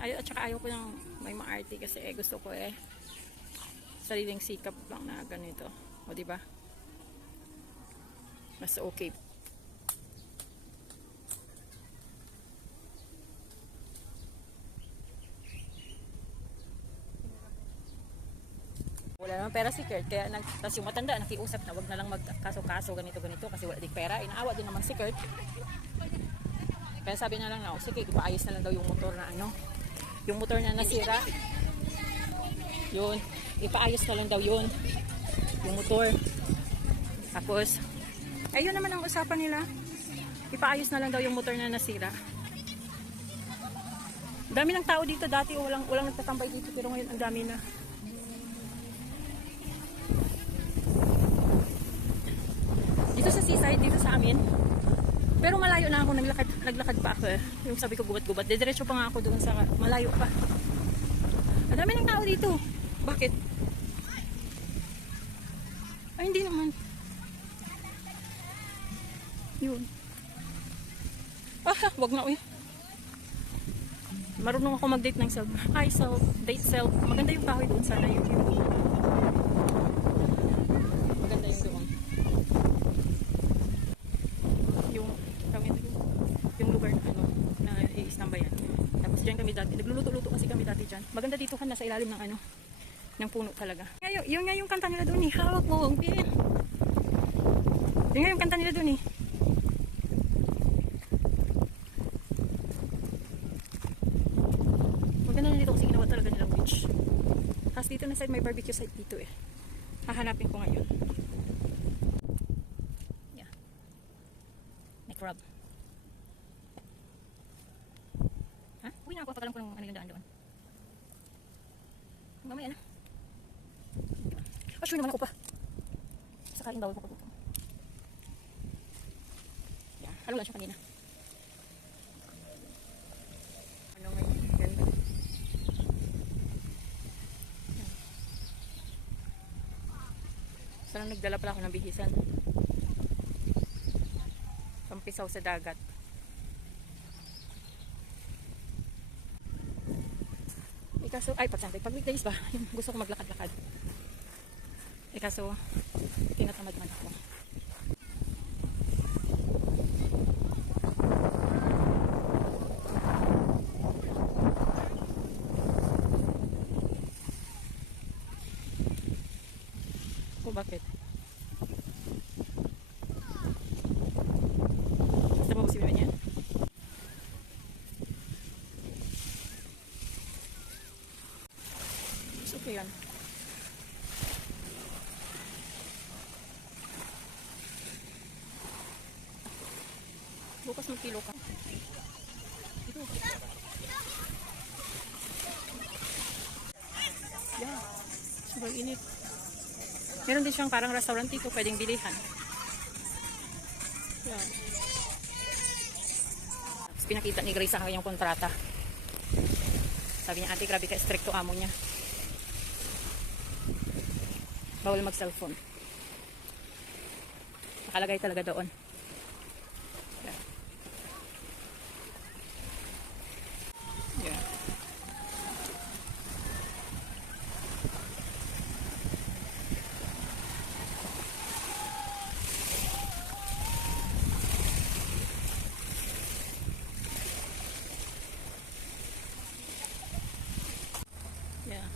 At saka ayaw ko ng may maarte kasi gusto ko sariling sikap lang na ganito. O diba? Mas okay. Wala naman pera si Kurt, kaya tapos yung matanda nakiusap na wag na lang magkaso-kaso ganito kasi wala din pera. Inaawa din naman si Kurt. Kaya sabi na lang na, sige, ipaayos na lang daw yung motor na yung motor na nasira. Yun, ipaayos na lang daw yun. Yung motor. Tapos, ayun naman ang usapan nila. Ipaayos na lang daw yung motor na nasira. Dami ng tao dito dati, walang nagtatambay dito, pero ngayon ang dami na. Dito sa seaside, dito sa amin. Pero malayo na ako, naglakad pa ako Yung sabi ko gubat-gubat, diretso pa nga ako doon sa malayo pa. Ang dami ng tao dito. Bakit? Ay, hindi naman. Yun. Wag na Marunong ako mag-date ng self. Hi, self. Date self. Maganda yung kahoy doon. Sana yun. Maganda yung doon. Yung lugar na i-istambayan. Tapos dyan kami dati. Nagluluto-luto kasi kami dati dyan. Maganda dito ka. Nasa ilalim ng ng puno talaga. Yung nga yung kanta nila doon hawak mo ang pin. Yung nga yung kanta nila doon maganda na dito kasi ginawa talaga nilang beach. Tapos dito na side may barbecue site dito hahanapin ko ngayon. Yeah. May crab. Uwi na ako, pagkalang ko ng yung daan doon. Mamaya na. Sure naman ako pa. Sakaling bawal ko dito. Yan, halo lang siya kanina. Ano ngayon? Yan. Sana nagdala pala ako ng bihisan. Pampisaw sa dagat. Kaso, pag weekdays ba, yung gusto ko maglakad-lakad. Kaso, tinatamad man ako. Bakit? Gusto mo ba si Mima niya? Okay yan. Bukas magkilo ka. Ito. Yeah. Sobrang init. Meron din siyang parang restaurant dito pwedeng bilihan. Yeah. Tapos pinakita ni Grace sa akin yung kontrata. Sabi niya, ate, grabe ka, stricto amo niya. Bawal mag-cellphone. Nakalagay talaga doon. Yeah. Yeah. Yeah.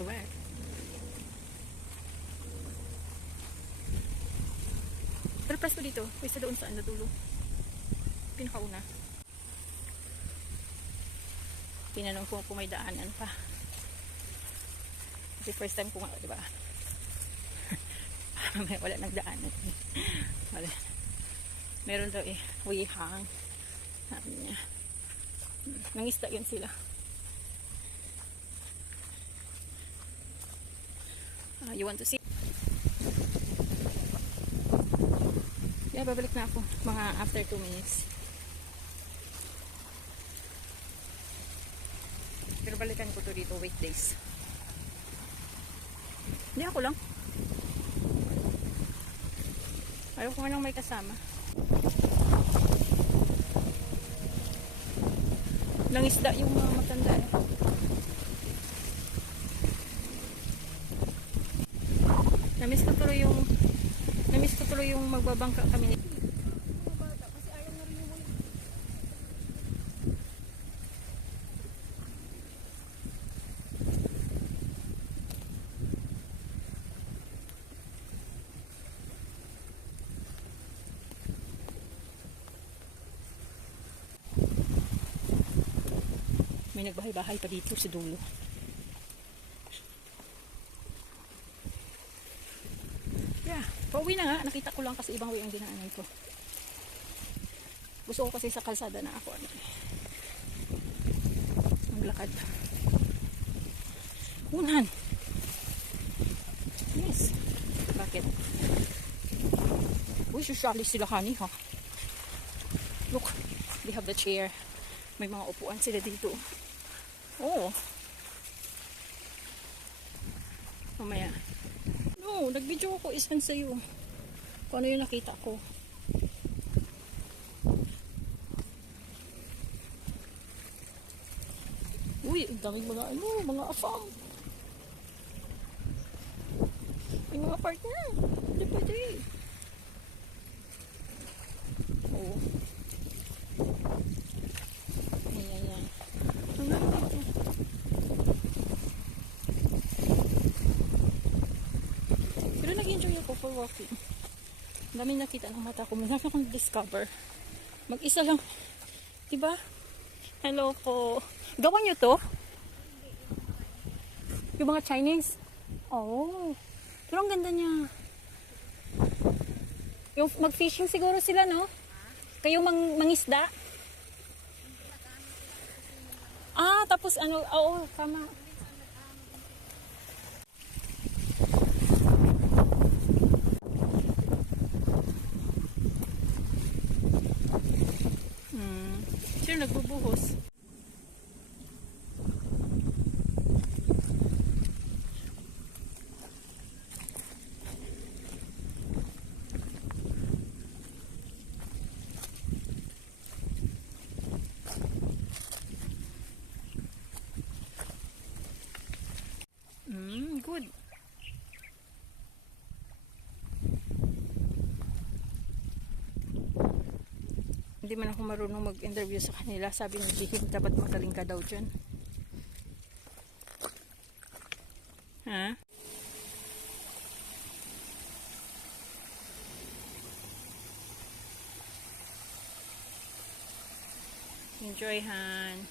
Correct. Pero presto dito, pwesta doon saan na dulo. Pinakauna. Tinanong ko kung may daanan pa. Kasi first time ko nga, di ba? Wala nang daanan. Wala. Meron daw wihang. Sabi niya. Nangista yun sila. You want to see? Yeah, babalik na ako. Mga after 2 minutes. Pero balikan ko to dito weekdays. Hindi ako lang. Ayaw ko nga lang may kasama. Nangisda yung mga matanda eh. Namiss ko tuloy yung magbabangka kami. May nagbahay-bahay pa dito sa dulo. Yeah, pauwi na nga. Nakita ko lang kasi ibang way ang dinaanan ko. Gusto ko kasi sa kalsada na ako maglakad. Unan. Yes. Bakit? Uy, susyali sila kani ha. Look, they have the chair. May mga upuan sila dito. Oh. Mamaya. No, nag-video ako isan sa'yo. Kung ano yung nakita ko. Uy, ang daming mga afam. May mga part na. Hindi pwede. Oo. Ayan. Ang dami dito. Pero nag-enjoy ako for walking. Ang daming nakita ng mata ko. Mayroon akong discover. Mag-isa lang. Diba? Hello po. Gawan nyo to? Yung mga Chinese? Oh. Pero ang ganda niya. Yung mag-fishing siguro sila, no? Kayo mangisda? Ah, tapos ano, oo, tama. Sure, nagbubuhos. Good. Hindi man ako marunong mag-interview sa kanila. Sabi ni Jihim, dapat magaling ka daw dyan. Ha? Enjoy, Han.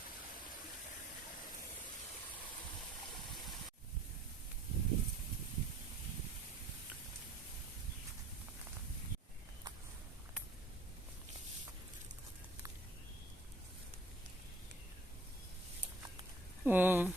Oh.